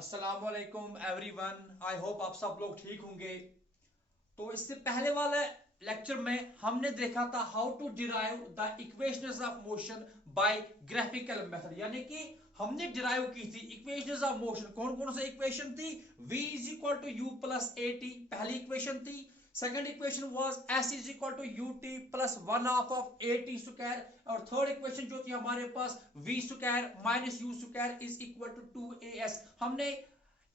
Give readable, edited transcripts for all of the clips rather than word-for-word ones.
अस्सलाम वालेकुम everyone. I hope आप सब लोग ठीक होंगे। तो इससे पहले वाले लेक्चर में हमने देखा था how to derive the equations of motion by graphical method, यानी कि हमने डिराइव की थी इक्वेशंस ऑफ मोशन। कौन कौन सी इक्वेशन थी? v is equal to U plus A T, पहली इक्वेशन थी। Second equation was s is equal to U T plus one half of A T square, और थर्ड इक्वेशन जो थी हमारे पास v square minus U square is equal to 2as। हमने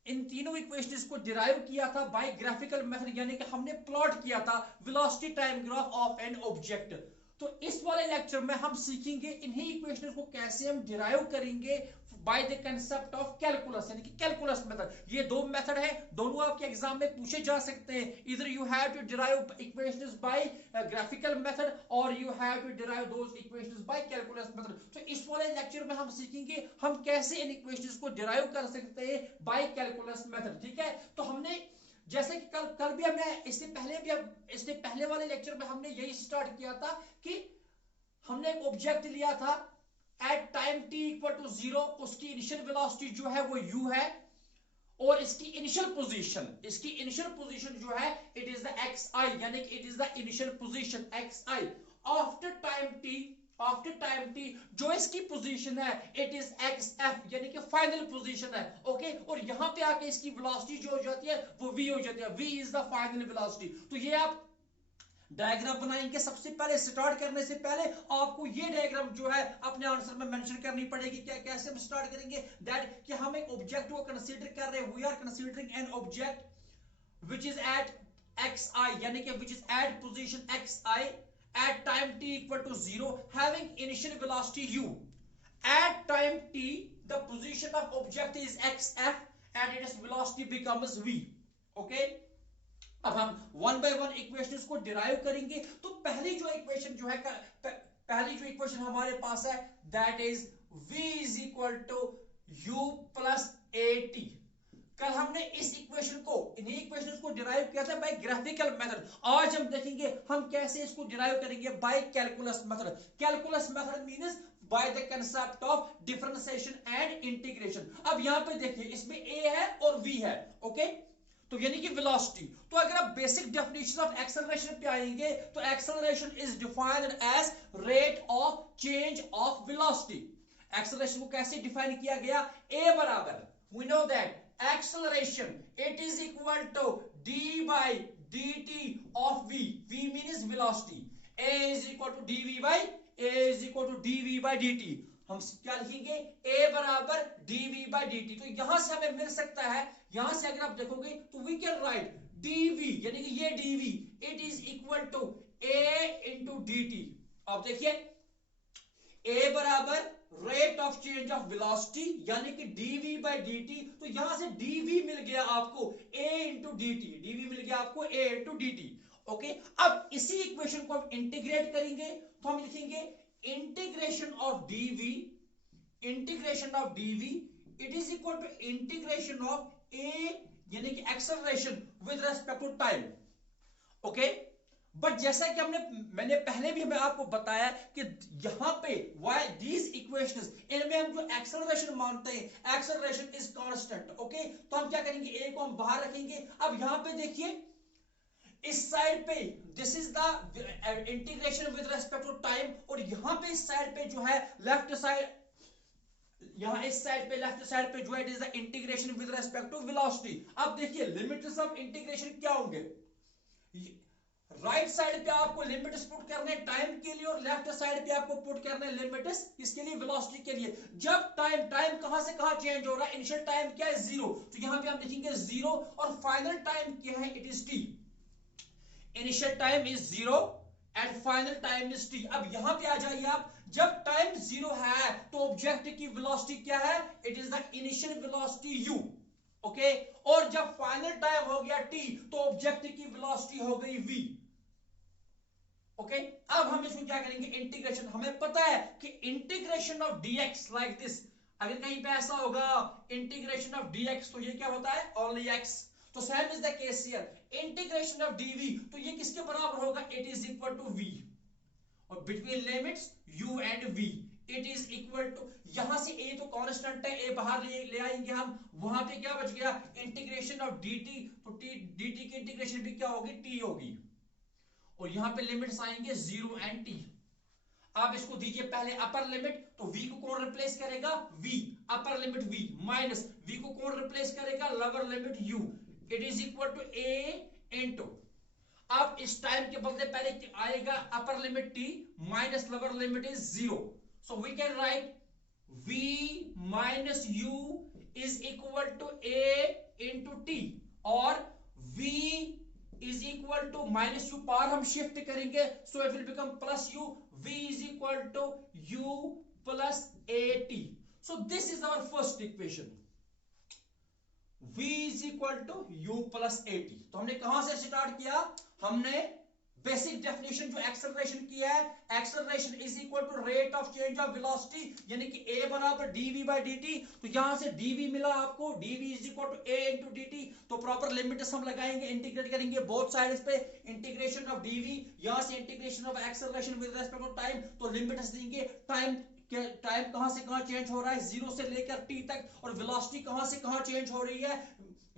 इन तीनों इक्वेशंस को डिराइव किया था बाय ग्राफिकल मेथड, यानी कि हमने प्लॉट किया था velocity time graph of an object. तो इस वाले लेक्चर में हम सीखेंगे इन्हीं इक्वेशंस को कैसे हम डिराइव करेंगे bye the concept of calculus, यानी कि कैलकुलस मेथड। ये दो मेथड है, दोनों आपके एग्जाम में पूछे जा सकते हैं। इधर you have to derive equations by graphical method और you have to derive those equations by calculus method. तो इस वाले लेक्चर में हम सीखेंगे हम कैसे इन इक्वेशंस को डिराइव कर सकते हैं बाय कैलकुलस मेथड। ठीक है, तो हमने जैसे कि कल भी हमने इससे पहले वाले लेक्चर में हमने यही स्टार्ट किया था कि हमने एक ऑब्जेक्ट लिया था at time t equal to 0, उसकी इनिशियल वेलोसिटी जो है वो u है, और इसकी इनिशियल पोजीशन जो है इट इज द xi, यानी कि it is the initial position xi। After time t जो इसकी पोजीशन है इट इज xf, यानी कि फाइनल पोजीशन है। ओके, और यहां पे आके इसकी वेलोसिटी जो हो जाती है वो v हो जाती है, v is the final velocity. तो ये आप डायग्राम बनाएंगे। सबसे पहले स्टार्ट करने से पहले आपको ये डायग्राम जो है अपने आंसर में मेंशन करनी पड़ेगी। क्या कैसे हम स्टार्ट करेंगे? दैट कि हम एक ऑब्जेक्ट को कंसीडर कर रहे हैं। We are considering an object which is at xi, यानी कि which is at position xi at time t equal to 0 having initial velocity u। at time t the position of object is xf and its velocity becomes v। okay, अब हम one by one equations को derive करेंगे। तो पहली जो इक्वेशन हमारे पास है that is v is equal to u plus A T. कल हमने इन्हीं इक्वेशंस को डिराइव किया था बाय ग्राफिकल मेथड। आज हम देखेंगे हम कैसे इसको डिराइव करेंगे by calculus method. Calculus method means by the concept of differentiation and integration. अब यहां पे देखिए इसमें a है और v है। ओके, तो यानी कि वेलोसिटी। तो अगर आप बेसिक डेफिनेशन ऑफ एक्सेलरेशन पे आएंगे तो acceleration is defined as rate of change of velocity. Acceleration को कैसे डिफाइन किया गया? a बराबर we know that acceleration it is equal to d by dt of v। v means velocity। a is equal to dv by dt। हम क्या लिखेंगे? a बराबर dv by dt। तो यहां से हमें मिल सकता है, यहां से अगर आप देखोगे तो वी कैन राइट dv, यानी कि ये dv it is equal to a into dt। अब देखिए a बराबर rate of change of velocity यानी कि dv बाई dt। तो यहां से dv मिल गया आपको a इंटू dt। ओके, अब इसी इक्वेशन को हम इंटीग्रेट करेंगे तो हम लिखेंगे integration of dv it is equal to integration of a, यानी कि acceleration with respect to time. Okay, but जैसा कि मैंने पहले भी मैं आपको बताया कि यहां पे वाई दीज इक्वेशंस, इनमें हम जो एक्सेलरेशन मानते हैं एक्सेलरेशन इज कांस्टेंट। ओके, तो हम क्या करेंगे? ए को हम बाहर रखेंगे। अब यहां पे देखिए इस साइड पे this is the integration with respect to time, और यहां पे इस साइड पे जो है लेफ्ट साइड जो है it is the integration with respect to velocity. अब देखिए लिमिट्स ऑफ इंटीग्रेशन क्या होंगे? राइट साइड पे आपको लिमिट्स पुट करने टाइम के लिए और लेफ्ट साइड पे आपको पुट करने लिमिट्स इसके लिए वेलोसिटी के लिए। जब टाइम कहां से कहां चेंज हो रहा है? इनिशियल टाइम क्या है? 0। तो यहां पे हम लिखेंगे 0 और फाइनल टाइम क्या है? It is t। Initial time is 0 and final time is t। अब यहां पे आ जाइए आप, जब टाइम 0 है तो ऑब्जेक्ट की वेलोसिटी क्या है? It is the initial velocity u। Okay, और जब फाइनल टाइम हो गया t तो ऑब्जेक्ट की वेलोसिटी हो गई v। ओके, अब हम इसको क्या करेंगे? इंटीग्रेशन। हमें पता है कि integration of dx like this, अगर कहीं पे ऐसा होगा इंटीग्रेशन ऑफ dx तो ये क्या होता है? Only x। तो same is the case here. Integration of dv तो ये किसके बराबर होगा? It is equal to v, और between limits u and v it is equal to, यहां से a तो कांस्टेंट है, a बाहर ले आएंगे हम, वहां पे क्या बच गया, इंटीग्रेशन ऑफ dt, तो dt की इंटीग्रेशन भी क्या होगी, t होगी, और यहां पे लिमिट्स आएंगे 0 एंड t। आप इसको दीजिए पहले अपर लिमिट, तो v को कौन रिप्लेस करेगा, v, upper limit v minus v को कौन रिप्लेस करेगा, lower limit u, it is equal to a into, अब इस टाइम के बदले पहले आएगा upper limit t minus lower limit is 0, so we can write v minus u is equal to a into t, और v is equal to minus u पार हम shift करेंगे, so it will become plus u, v is equal to u plus at, so this is our first equation, v is equal to u plus at। तो हमने कहां से start किया, हमने basic definition जो एक्सेलरेशन किया है, acceleration is equal to rate of change of velocity, यानी कि a बराबर dv बाय dt, तो यहां से dv मिला आपको, dv is equal to a into dt, तो प्रॉपर लिमिट्स हम लगाएंगे, इंटीग्रेट करेंगे बोथ साइड्स पे, इंटीग्रेशन ऑफ dv, यहां से integration of acceleration with respect to time, तो लिमिट्स देंगे, टाइम कहां से कहां चेंज हो रहा है, 0 से लेकर t तक, और वेलोसिटी कहां से कहां चेंज हो रही है,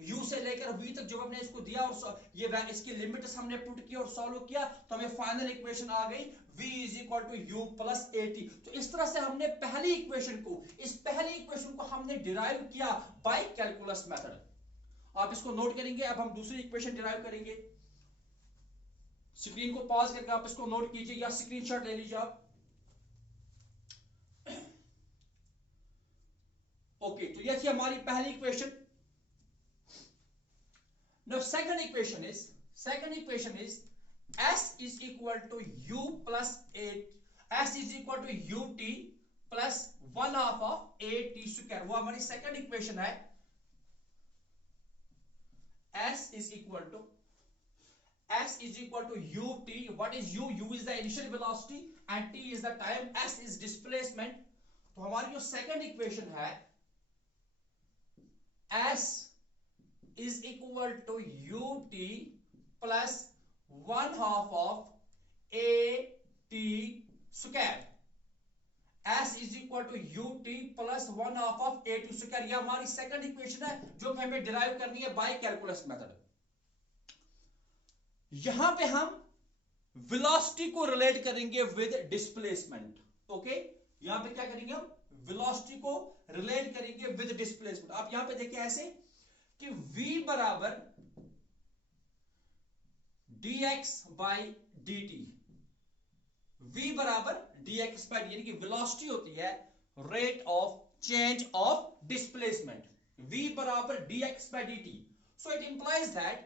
u से लेकर v तक, जब हमने इसको दिया और ये इसकी लिमिट्स हमने पुट किया और सॉल्व किया, तो हमें फाइनल इक्वेशन आ गई v is equal to u plus at। तो इस तरह से हमने पहली इक्वेशन को, इस पहली इक्वेशन को हमने डिराइव किया बाय कैलकुलस मेथड। आप इसको नोट करेंगे, अब हम दूसरी इक्वेशन डिराइव करेंगे, स्क्रीन को पॉज करके आप इसको नोट कीजिए या स्क्रीनशॉट ले लीजिए आप। ओके, तो ये थी हमारी पहली equation. Now second equation is s is equal to u plus 8, s is equal to ut plus 1 half of at square, वो हमारी सेकंड इक्वेशन है। s is equal to ut, what is u, u is the initial velocity and t is the time, s is displacement। तो हमारी जो second equation है, s is equal to ut plus 1 half of at square, s is equal to ut plus 1 half of at square, ये हमारी second equation है जो हमें derive करनी है बाय कैलकुलस मेथड। यहां पे हम वेलोसिटी को रिलेट करेंगे विद डिस्प्लेसमेंट। ओके, यहां पे क्या करेंगे, हम वेलोसिटी को रिलेट करेंगे विद डिस्प्लेसमेंट। आप यहां पे देखिए ऐसे कि v बराबर dx बाई dt, v बराबर dx बाई dt, यानी कि वेलोसिटी होती है rate of change of displacement, v बराबर dx by dt, so it implies that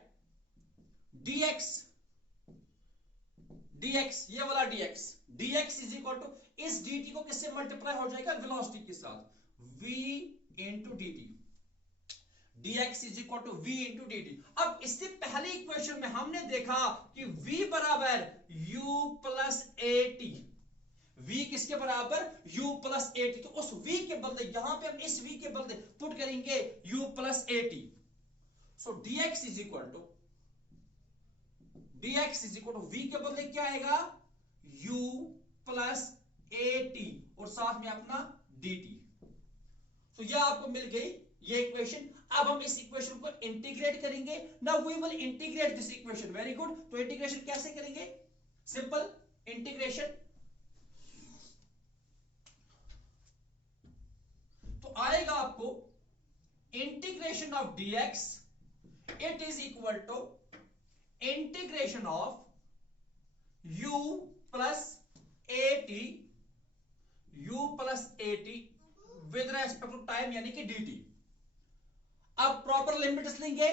dx ये वाला dx इज इक्वल टू, इस dt को किससे मल्टीप्लाई हो जाएगा, वेलोसिटी के साथ, v into dt, dx is equal to v into dt। अब इससे पहले इक्वेशन में हमने देखा कि v बराबर u प्लस at, v किसके बराबर, u प्लस at, तो उस v के बदले यहां पे हम इस v के बदले पुट करेंगे u plus at, so dx is equal to v के बदले क्या आएगा, u प्लस at, और साथ में अपना dt। तो यह आपको मिल गई ये इक्वेशन। अब हम इस इक्वेशन को इंटीग्रेट करेंगे, now we will integrate this equation, very good. तो इंटीग्रेशन कैसे करेंगे, सिंपल इंटीग्रेशन, तो आएगा आपको integration of dx, it is equal to integration of u plus at with respect to time, यानी कि dt। अब प्रॉपर लिमिट्स लेंगे,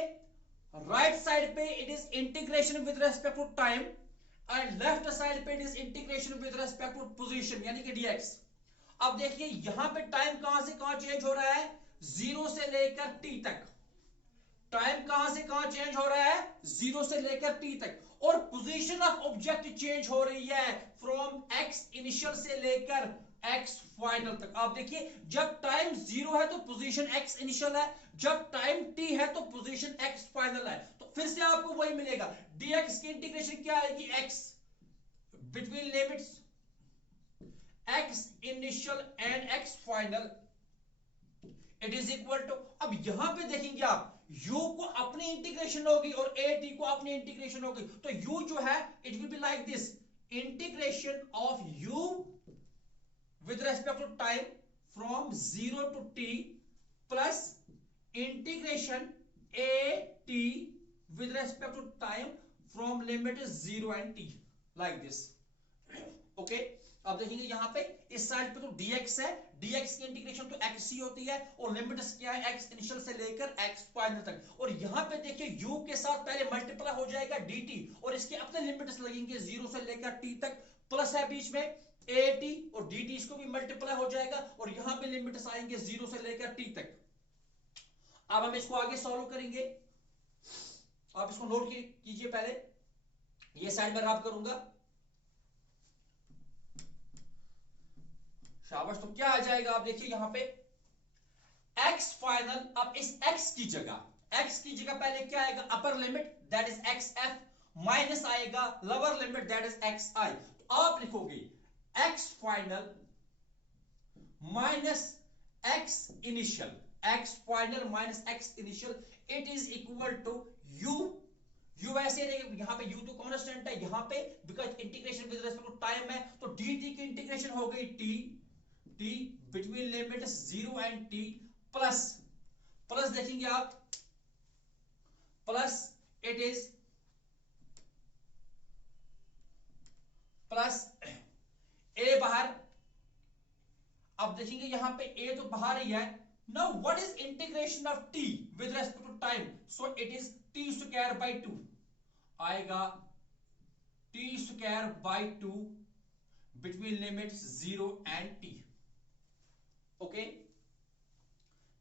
राइट साइड पे it is integration with respect to time and left side पे it is integration with respect to position, यानी कि dx। अब देखिए यहां पे टाइम कहां से कहां चेंज हो रहा है, 0 से लेकर t तक, टाइम कहां से कहां चेंज हो रहा है, 0 से लेकर t तक, और पोजीशन ऑफ ऑब्जेक्ट चेंज हो रही है फ्रॉम x इनिशियल से लेकर x फाइनल तक। आप देखिए जब टाइम 0 है तो पोजीशन x इनिशियल है, जब टाइम t है तो पोजीशन x फाइनल है। तो फिर से आपको वही मिलेगा, dx की इंटीग्रेशन क्या आएगी, x between limits x initial and x final it is equal to, अब यहां पे देखेंगे आप u को अपनी इंटीग्रेशन होगी और at को अपनी इंटीग्रेशन होगी, तो u जो है it will be like this, integration of u with respect to time from 0 to t प्लस इंटीग्रेशन at with respect to time from limit 0 and t like this. okay, अब देखेंगे यहां पे इस साइड पे तो dx है, dx की इंटीग्रेशन तो x ही होती है और लिमिट्स क्या है, x इनिशियल से लेकर x फाइनल तक, और यहां पे देखिए u के साथ पहले मल्टीप्लाई हो जाएगा dt और इसके अपने लिमिट्स लगेंगे 0 से लेकर t तक, प्लस है बीच में at और dt, इसको भी मल्टीप्लाई हो जाएगा और यहां पे लिमिट्स आएंगे 0 से लेकर t तक. अब हम इसको आगे सॉल्व करेंगे, आप इसको नोट कीजिए, पहले ये साइड में रब करूंगा, शाबाश. तो क्या आ जाएगा, आप देखिए यहां पे x फाइनल, अब इस x की जगह पहले क्या आएगा, upper limit that is xf minus आएगा lower limit that is xi, तो आप लिखोगे x final minus x initial, x final minus x initial it is equal to u वैसे रहेगा, यहां पे u तो कांस्टेंट है यहां पे because integration with respect to time है, तो dt की इंटीग्रेशन हो गई t between limit 0 and t plus देखेंगे आप plus it is plus a बाहर, अब देखेंगे यहां पे a तो बाहर ही है. Now what is integration of t with respect to time, so it is t square by 2 आएगा, t square by 2 between limits 0 and t. Okay,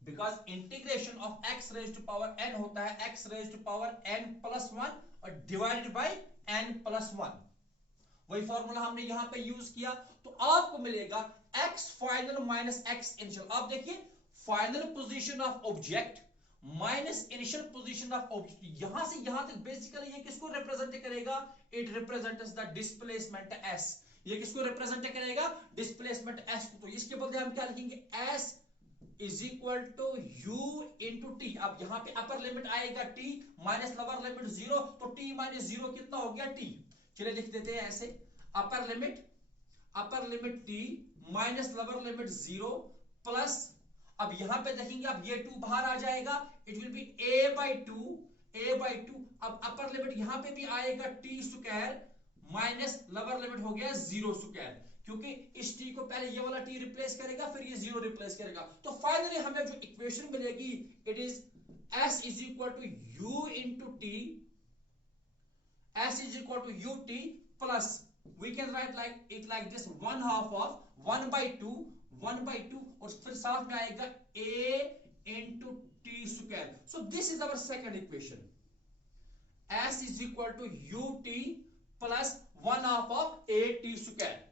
because integration of x raise to power n होता है x raise to power n plus 1 और divided by n plus 1, वही formula हमने यहां पे use किया, तो आपको मिलेगा x final minus x initial. आप देखिए final position of object minus initial position of object, यहां से यहां तक बेसिकली ये किसको रिप्रेजेंट करेगा, it represents the displacement s. ये किसको रिप्रेजेंट करेगा, डिस्प्लेसमेंट s को, तो इसके बदले हम क्या लिखेंगे, s is equal to u into t. अब यहां पे अपर लिमिट आएगा t माइनस लोअर लिमिट 0, तो t माइनस 0 कितना हो गया t. चलिए लिख देते हैं ऐसे, अपर limit t minus lower limit 0 plus, अब यहां पे देखेंगे अब ये 2 बाहर आ जाएगा, it will B a by 2. अब अपर लिमिट यहां पे भी आएगा t square minus lower limit हो गया 0 स्क्वायर, क्योंकि इस t को पहले ये वाला t रिप्लेस करेगा फिर ये 0 रिप्लेस करेगा, तो फाइनली हमें जो इक्वेशन मिलेगी it is s is equal to u into t, s is equal to ut plus we can write like this 1/2 of 1 by 2 और फिर साथ में आएगा a into t square. So this is our second equation, s is equal to ut plus 1/2 of a t square.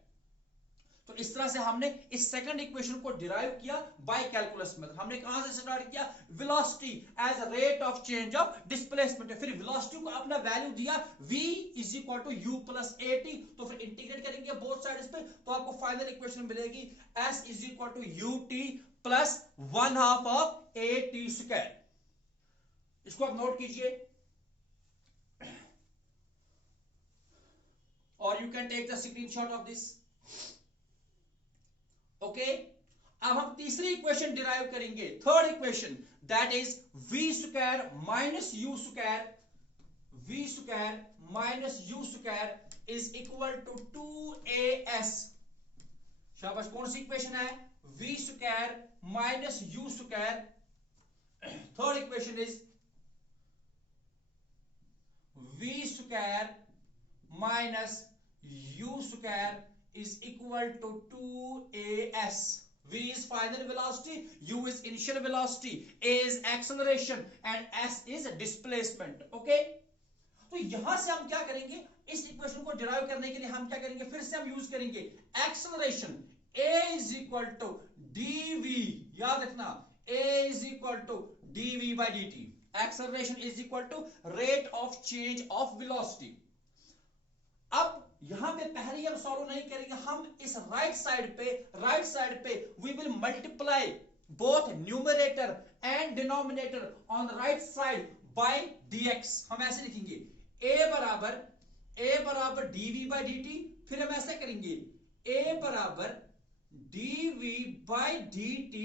तो इस तरह से हमने इस सेकंड इक्वेशन को डिराइव किया बाय कैलकुलस मेथड. हमने कहां से स्टार्ट किया, velocity as a rate of change of displacement, फिर वेलोसिटी को अपना वैल्यू दिया v is equal to u plus at, तो फिर इंटीग्रेट करेंगे बोथ साइड्स पे, तो आपको फाइनल इक्वेशन मिलेगी s is equal to ut plus 1/2 of at square. इसको आप नोट कीजिए और you can take the screenshot of this. Okay, अब हम तीसरी इक्वेशन डिराइव करेंगे, third equation that is v square minus u square is equal to 2as. शाबाश, कौन सी इक्वेशन है, v square minus u square. Third equation is v square minus u square is equal to 2as. v is final velocity, u is initial velocity, a is acceleration and s is displacement. okay, तो यहां से हम क्या करेंगे, इस equation को derive करने के लिए हम क्या करेंगे, फिर से हम यूज करेंगे acceleration. a is equal to dv, याद रखना a is equal to dv by dt. acceleration is equal to rate of change of velocity. अब यहां पे पहले ही हम सॉल्व नहीं करेंगे, हम इस राइट साइड पे we will multiply both numerator and denominator on right side by dx। हम ऐसे लिखेंगे a बराबर dv बाई dt, फिर हम ऐसे करेंगे a बराबर dv बाई dt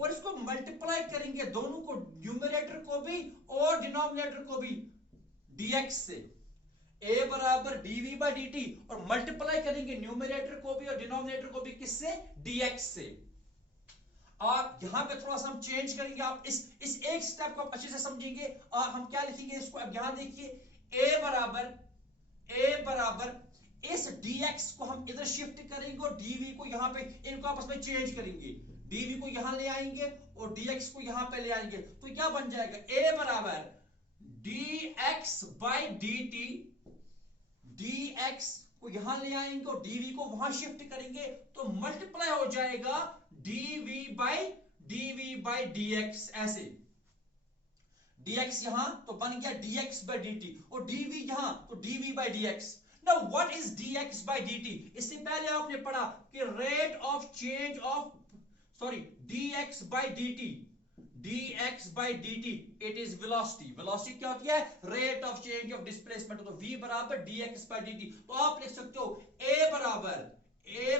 और इसको मल्टीप्लाई करेंगे दोनों को, न्यूमरेटर को भी और डिनोमिनेटर को भी dx से। a बराबर dv बाई dt और मल्टीप्लाई करेंगे न्यूमरेटर को भी और डिनोमिनेटर को भी, किससे? dx से। आप यहां पे थोड़ा सा हम चेंज करेंगे, आप इस एक स्टेप को आप अच्छे से समझेंगे। हम क्या लिखेंगे इसको, अब यहां देखिए a बराबर इस dx को हम इधर शिफ्ट करेंगे और dv को यहां पे, इनको आपस में चेंज करेंगे, dv को यहां ले आएंगे और dx को यहां पे ले आएंगे, तो क्या बन जाएगा? a बराबर dx बाई dt, dx को यहां ले आएंगे और dv को वहां शिफ्ट करेंगे तो मल्टीप्लाई हो जाएगा dv बाई dx। ऐसे dx यहां तो बन गया dx बाई dt और dv यहां तो dv by dx। Now what is dx by dt? इससे पहले आपने पढ़ा कि rate of change of dx by dt, it is velocity। velocity क्या होती है? rate of change of displacement। तो v बराबर dx by dt, तो आप लिख सकते हो a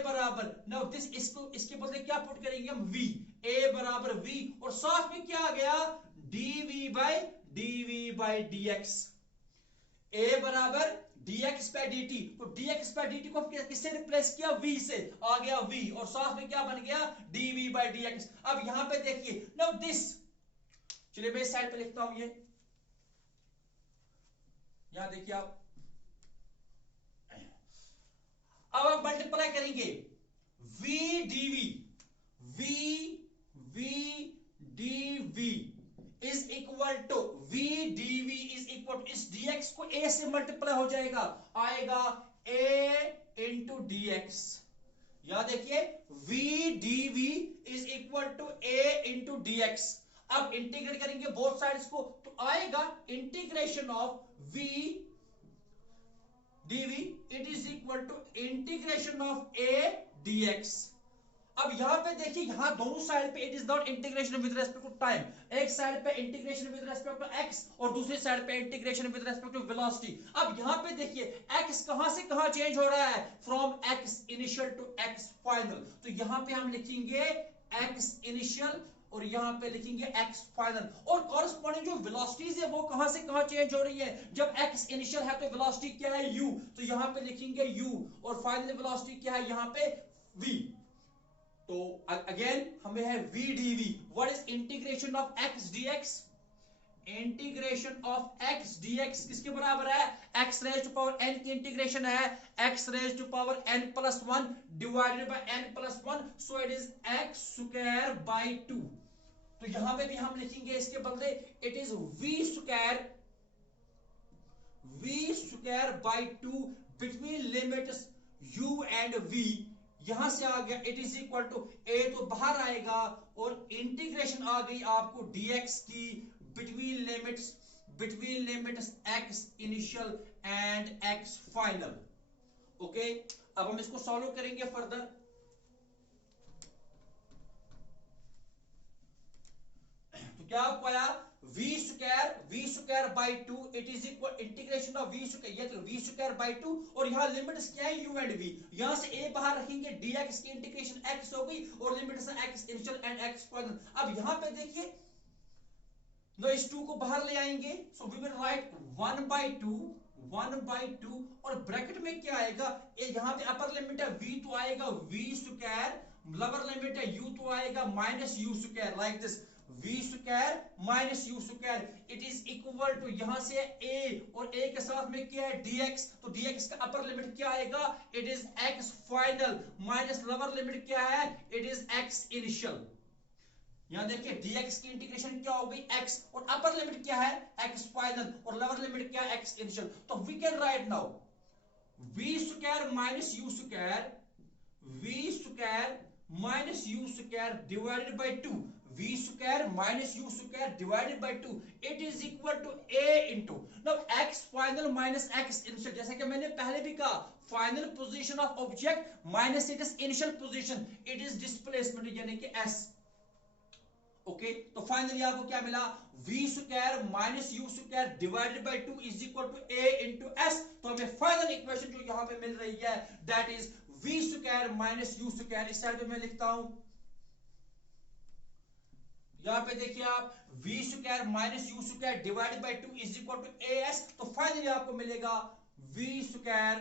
बराबर now this, इसके बदले क्या पुट करेंगे हम? v, a बराबर v और साथ में क्या आ गया? dv by dx। a बराबर dx by dt, तो dx by dt को किससे रिप्लेस किया? v से, आ गया v और साथ में क्या बन गया? dv by dx। अब यहां पे देखिए now this, चलिए मैं इस साइड पे लिखता हूं, ये यहां देखिए आप, अब आप मल्टीप्लाई करेंगे v dv is equal to इस dx को a से मल्टीप्लाई हो जाएगा, आएगा a इंटू dx। यहां देखिए v dv is equal to a into dx। अब इंटीग्रेट करेंगे बोथ साइड्स को तो आएगा integration of v dv it is equal to integration of a dx। अब यहां पे देखिए, यहां दोनों साइड पे it is not integration with respect to time, एक साइड पे integration with respect to x और दूसरी साइड पे integration with respect to velocity. अब यहां पे देखिए x कहां से कहां चेंज हो रहा है? From x initial to x final. तो यहां पे हम लिखेंगे x इनिशियल और यहां पे लिखेंगे x फाइनल और कॉरस्पॉन्डिंग जो वेलोसिटीज है वो कहां से कहां चेंज हो रही है? जब x इनिशियल है तो वेलोसिटी क्या है? u, तो यहां पे लिखेंगे u और फाइनल वेलोसिटी क्या है? यहां पे v। तो अगेन हमें है v dv। What is integration of x dx? Integration of x dx किसके बराबर है? x raise to power n की इंटीग्रेशन है x raise to power n plus 1 divided by n plus 1, so it is x square by 2। तो यहां पे भी हम लिखेंगे इसके बदले it is v square by 2 between limits u and v। यहां से आ गया it is equal to a तो बाहर आएगा और इंटीग्रेशन आ गई आपको dx की between limits x initial and x final. Okay, अब हम इसको सॉल्व करेंगे फर्दर। तो क्या आपको आया? v square by 2 it is equal integration of v square, ये तो v स्क्वायर बाई 2 और यहां लिमिट्स क्या है? u and v। यहां से a बाहर रखेंगे, dx की इंटीग्रेशन x हो गई और limits x initial and x final. अब यहां पे देखिए नो इस 2 को बाहर ले आएंगे, so we will write 1 by 2 और ब्रैकेट में क्या आएगा? यहां पे अपर लिमिट है v तो आएगा v स्क्वायर, लोअर लिमिट है u तो आएगा minus u square, like this v square minus u square it is equal to यहां से a और a के साथ में क्या है? dx। तो dx का अपर लिमिट क्या आएगा? It is x final minus lower limit क्या है? It is x initial. यहां देखिए dx की इंटीग्रेशन क्या हो गई? x और अपर लिमिट क्या है? x फाइनल और लोअर लिमिट क्या है? x initial. तो we can write now v square minus u square divided by 2। v square minus u square divided by 2, it is equal to a into, now x final minus x initial, जैसे कि मैंने पहले भी कहा, final position of object minus it's initial position, it is displacement यानी कि s। Okay, तो finally आपको क्या मिला, v square minus u square divided by 2 is equal to a into s। तो हमें फाइनल इक्वेशन जो यहां पे मिल रही है that is v square minus u square. इस साइड पे मैं लिखता हूं, यहां पे देखिए आप, v square minus u square divided by 2 is equal to as। तो फाइनली आपको मिलेगा v square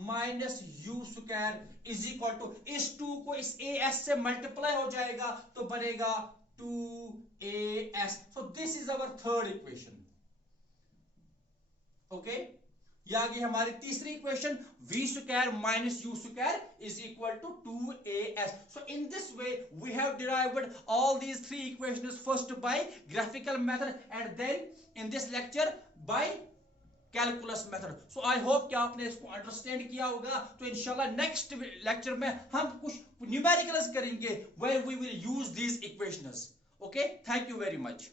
minus u square is equal to, इस 2 को इस as से मल्टीप्लाई हो जाएगा तो बनेगा 2as। So this is our third equation. Okay, ये आ गई हमारी तीसरी equation, v square minus u square is equal to 2as। So in this way we have derived all these three equations, first by graphical method and then in this lecture by calculus method. So I hope कि आपने इसको understand किया होगा। तो इंशाल्लाह next lecture में हम कुछ न्यूमेरिकल्स करेंगे where we will use these equations. Okay, thank you very much.